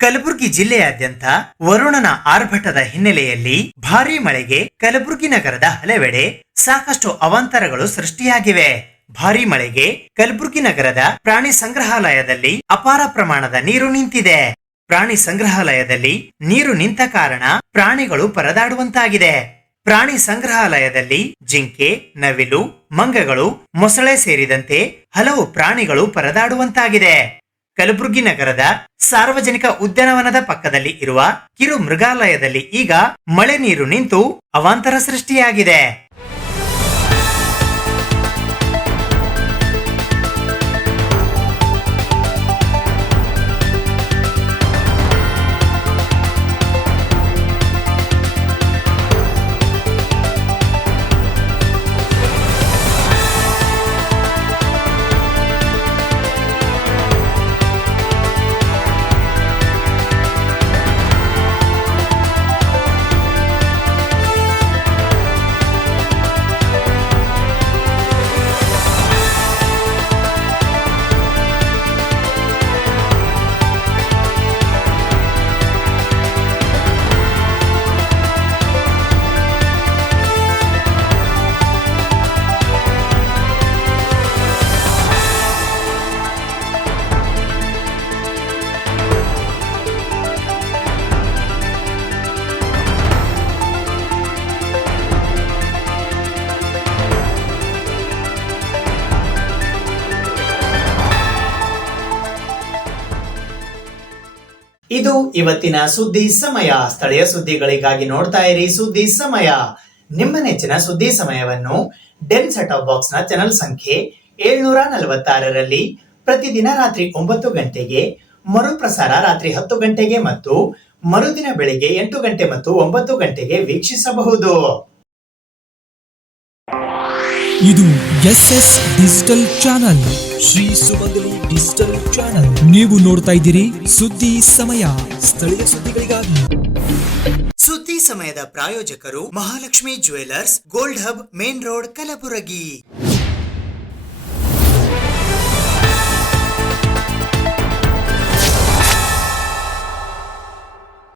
ಕಲಬುರಗಿ ಜಿಲ್ಲೆಯಾದ್ಯಂತ ವರುಣನ ಆರ್ಭಟದ ಹಿನ್ನೆಲೆಯಲ್ಲಿ ಭಾರೀ ಮಳೆಗೆ ಕಲಬುರಗಿ ನಗರದ ಹಲವೆಡೆ ಸಾಕಷ್ಟು ಅವಾಂತರಗಳು ಸೃಷ್ಟಿಯಾಗಿವೆ. ಭಾರೀ ಮಳೆಗೆ ಕಲಬುರಗಿ ನಗರದ ಪ್ರಾಣಿ ಸಂಗ್ರಹಾಲಯದಲ್ಲಿ ಅಪಾರ ಪ್ರಮಾಣದ ನೀರು ನಿಂತಿದೆ. ಪ್ರಾಣಿ ಸಂಗ್ರಹಾಲಯದಲ್ಲಿ ನೀರು ನಿಂತ ಕಾರಣ ಪ್ರಾಣಿಗಳು ಪರದಾಡುವಂತಾಗಿದೆ. ಪ್ರಾಣಿ ಸಂಗ್ರಹಾಲಯದಲ್ಲಿ ಜಿಂಕೆ, ನವಿಲು, ಮಂಗಗಳು, ಮೊಸಳೆ ಸೇರಿದಂತೆ ಹಲವು ಪ್ರಾಣಿಗಳು ಪರದಾಡುವಂತಾಗಿದೆ. ಕಲಬುರಗಿ ನಗರದ ಸಾರ್ವಜನಿಕ ಉದ್ಯಾನವನದ ಪಕ್ಕದಲ್ಲಿ ಇರುವ ಕಿರು ಮೃಗಾಲಯದಲ್ಲಿ ಈಗ ಮಳೆ ನೀರು ನಿಂತು ಅವಾಂತರ ಸೃಷ್ಟಿಯಾಗಿದೆ. ಇದು ಇವತ್ತಿನ ಸುದ್ದಿ ಸಮಯ. ಸ್ಥಳೀಯ ಸುದ್ದಿಗಳಿಗಾಗಿ ನೋಡ್ತಾ ಇರಿ ಸುದ್ದಿ ಸಮಯ. ನಿಮ್ಮ ನೆಚ್ಚಿನ ಸುದ್ದಿ ಸಮಯವನ್ನು ಡೆನ್ ಸೆಟ್ ಆಫ್ ಬಾಕ್ಸ್ ನ ಚಾನೆಲ್ ಸಂಖ್ಯೆ 746ರಲ್ಲಿ ಪ್ರತಿದಿನ ರಾತ್ರಿ 9 ಗಂಟೆಗೆ, ಮರುಪ್ರಸಾರ ರಾತ್ರಿ 10 ಗಂಟೆಗೆ ಮತ್ತು ಮರುದಿನ ಬೆಳಿಗ್ಗೆ 8 ಗಂಟೆ ಮತ್ತು 9 ಗಂಟೆಗೆ ವೀಕ್ಷಿಸಬಹುದು. ಇದು SS ಡಿಜಿಟಲ್ ಚಾನಲ್, ಶ್ರೀ ಸುಮಂಗಲಿ ಡಿಜಿಟಲ್ ಚಾನಲ್. ನೀವು ನೋಡ್ತಾ ಇದ್ದೀರಿ ಸುದ್ದಿ ಸಮಯ, ಸ್ಥಳೀಯ ಸುದ್ದಿಗಳಿಗಾಗಿ. ಸುದ್ದಿ ಸಮಯದ ಪ್ರಾಯೋಜಕರು Mahalakshmi jewellers, gold hub, main road, Kalaburagi.